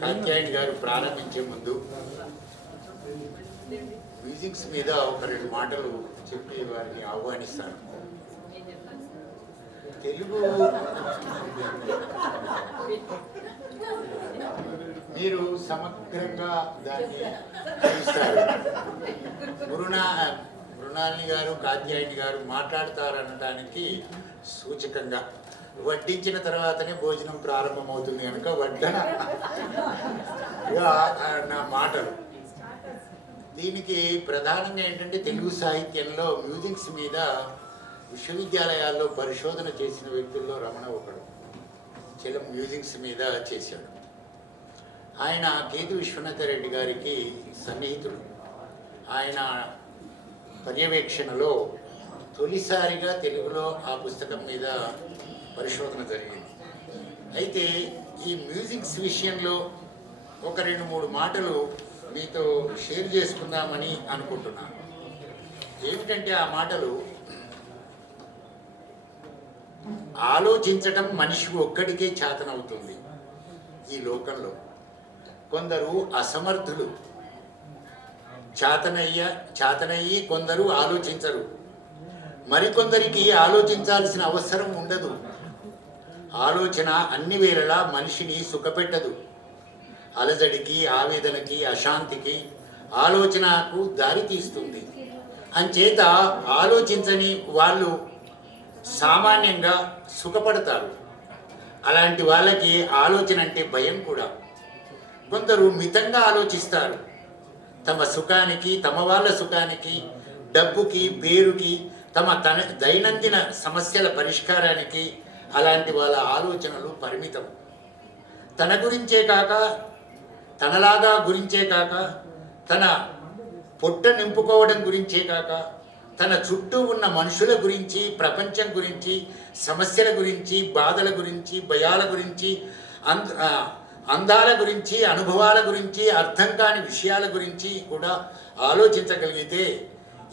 కాత్యాయని గారు ప్రారంభించే ముందు మ్యూజిక్స్ మీద ఒక రెండు మాటలు చెప్పి వారిని ఆహ్వానిస్తాను తెలుగు మీరు సమగ్రంగా దాన్ని చూస్తారు. మృణా మృణాలిని గారు కాత్యాయని గారు మాట్లాడతారనడానికి సూచకంగా వడ్డించిన తర్వాతనే భోజనం ప్రారంభమవుతుంది కనుక వడ్డన నా మాటలు. దీనికి ప్రధానంగా ఏంటంటే తెలుగు సాహిత్యంలో మ్యూజిక్స్ మీద విశ్వవిద్యాలయాల్లో పరిశోధన చేసిన వ్యక్తుల్లో రమణ ఒకడు. చిలం మ్యూజిక్స్ మీద చేశాడు. ఆయన కేతు విశ్వనాథ రెడ్డి గారికి సన్నిహితుడు. ఆయన పర్యవేక్షణలో తొలిసారిగా తెలుగులో ఆ పుస్తకం మీద పరిశోధన జరిగింది. అయితే ఈ మ్యూజిక్స్ విషయంలో ఒక రెండు మూడు మాటలు మీతో షేర్ చేసుకుందామని అనుకుంటున్నాను. ఏమిటంటే ఆ మాటలు? ఆలోచించటం మనిషి ఒక్కడికే చేతనవుతుంది ఈ లోకంలో. కొందరు అసమర్థులు. చేతనయ్య చేతనయ్యి కొందరు ఆలోచించరు. మరికొందరికి ఆలోచించాల్సిన అవసరం ఉండదు. ఆలోచన అన్ని వేళలా మనిషిని సుఖపెట్టదు. అలజడికి ఆవేదనకి అశాంతికి ఆలోచనకు దారి తీస్తుంది. అంచేత ఆలోచించని వాళ్ళు సామాన్యంగా సుఖపడతారు. అలాంటి వాళ్ళకి ఆలోచన అంటే భయం కూడా. కొందరు మితంగా ఆలోచిస్తారు. తమ సుఖానికి తమ వాళ్ళ సుఖానికి డబ్బుకి పేరుకి తమ తన దైనందిన సమస్యల పరిష్కారానికి అలాంటి వాళ్ళ ఆలోచనలు పరిమితం. తన గురించే కాక తనలాగా గురించే కాక తన పొట్ట నింపుకోవడం గురించే కాక తన చుట్టూ ఉన్న మనుషుల గురించి ప్రపంచం గురించి సమస్యల గురించి బాధల గురించి భయాల గురించి అంద అందాల గురించి అనుభవాల గురించి అర్థం కాని విషయాల గురించి కూడా ఆలోచించగలిగితే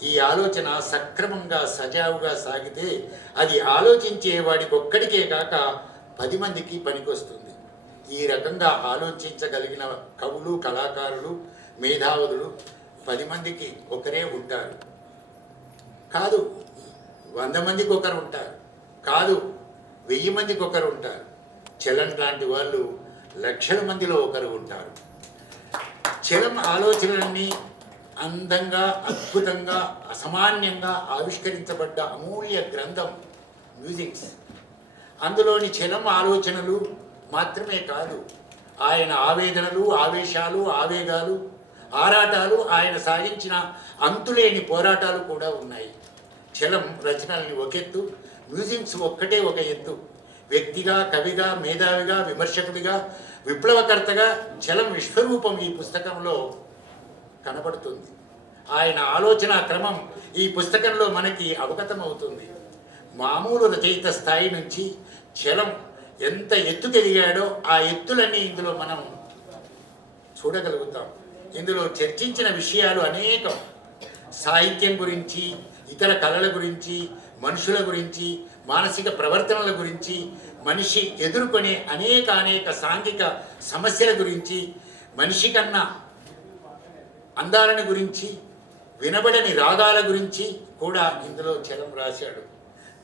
ఈ ఆలోచన సక్రమంగా సజావుగా సాగితే అది ఆలోచించే వాడికి ఒక్కడికే కాక పది మందికి పనికొస్తుంది. ఈ రకంగా ఆలోచించగలిగిన కవులు కళాకారులు మేధావులు పది మందికి ఒకరే ఉంటారు. కాదు వంద మందికి ఒకరు ఉంటారు. కాదు వెయ్యి మందికి ఒకరు ఉంటారు. చలన్ లాంటి వాళ్ళు లక్షల మందిలో ఒకరు ఉంటారు. చలం ఆలోచనలన్నీ అందంగా అద్భుతంగా అసామాన్యంగా ఆవిష్కరించబడ్డ అమూల్య గ్రంథం మ్యూజిక్స్. అందులోని చలం ఆలోచనలు మాత్రమే కాదు ఆయన ఆవేదనలు ఆవేశాలు ఆవేగాలు ఆరాటాలు ఆయన సాగించిన అంతులేని పోరాటాలు కూడా ఉన్నాయి. చలం రచనల్ని ఒక ఎత్తు ఒక్కటే ఒక ఎత్తు. వ్యక్తిగా కవిగా మేధావిగా విమర్శకుడిగా విప్లవకర్తగా చలం విశ్వరూపం ఈ పుస్తకంలో కనబడుతుంది. ఆయన ఆలోచన క్రమం ఈ పుస్తకంలో మనకి అవగతమవుతుంది. మామూలు రచయిత స్థాయి నుంచి చలం ఎంత ఎత్తుకెదిగాడో ఆ ఎత్తులన్నీ ఇందులో మనం చూడగలుగుతాం. ఇందులో చర్చించిన విషయాలు అనేకం. సాహిత్యం గురించి ఇతర కళల గురించి మనుషుల గురించి మానసిక ప్రవర్తనల గురించి మనిషి ఎదుర్కొనే అనేక అనేక సాంఘిక సమస్యల గురించి మనిషి కన్నా అందాలను గురించి వినబడని రాగాల గురించి కూడా ఇందులో చలం రాశాడు.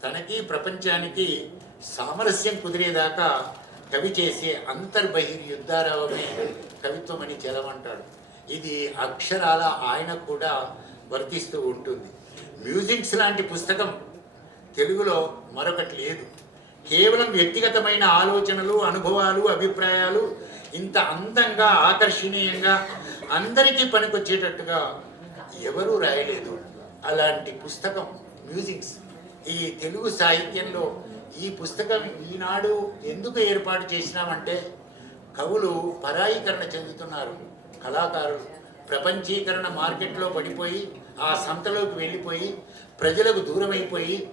తనకి ప్రపంచానికి సామరస్యం కుదిరేదాకా కవి చేసే అంతర్బహిర్ యుద్ధారావమే కవిత్వం అని చలం అంటాడు ఇది అక్షరాల ఆయన కూడా వర్తిస్తూ ఉంటుంది. మ్యూజిక్స్ లాంటి పుస్తకం తెలుగులో మరొకటి లేదు. కేవలం వ్యక్తిగతమైన ఆలోచనలు అనుభవాలు అభిప్రాయాలు ఇంత అందంగా ఆకర్షణీయంగా అందరికీ పనికొచ్చేటట్టుగా ఎవరూ రాయలేదు. అలాంటి పుస్తకం మ్యూజిక్స్ ఈ తెలుగు సాహిత్యంలో ఈ పుస్తకం ఈనాడు ఎందుకు ఏర్పాటు చేసినామంటే కవులు పరాయీకరణ చెందుతున్నారు. కళాకారులు ప్రపంచీకరణ మార్కెట్లో పడిపోయి ఆ సంతలోకి వెళ్ళిపోయి ప్రజలకు దూరమైపోయి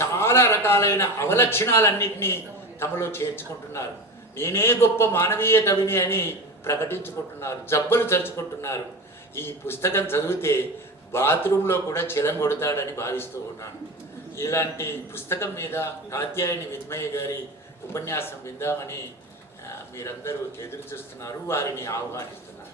చాలా రకాలైన అవలక్షణాలన్నింటినీ తమలో చేర్చుకుంటున్నారు. నేనే గొప్ప మానవీయ కవిని అని ప్రకటించుకుంటున్నారు జబ్బలు తరుచుకుంటున్నారు ఈ పుస్తకం చదివితే బాత్రూంలో కూడా చిలం కొడతాడని భావిస్తూ ఉన్నాను. ఇలాంటి పుస్తకం మీద కాత్యాయని విద్మయ్య గారి ఉపన్యాసం విందామని మీరందరూ ఎదురు చూస్తున్నారు వారిని ఆహ్వానిస్తున్నారు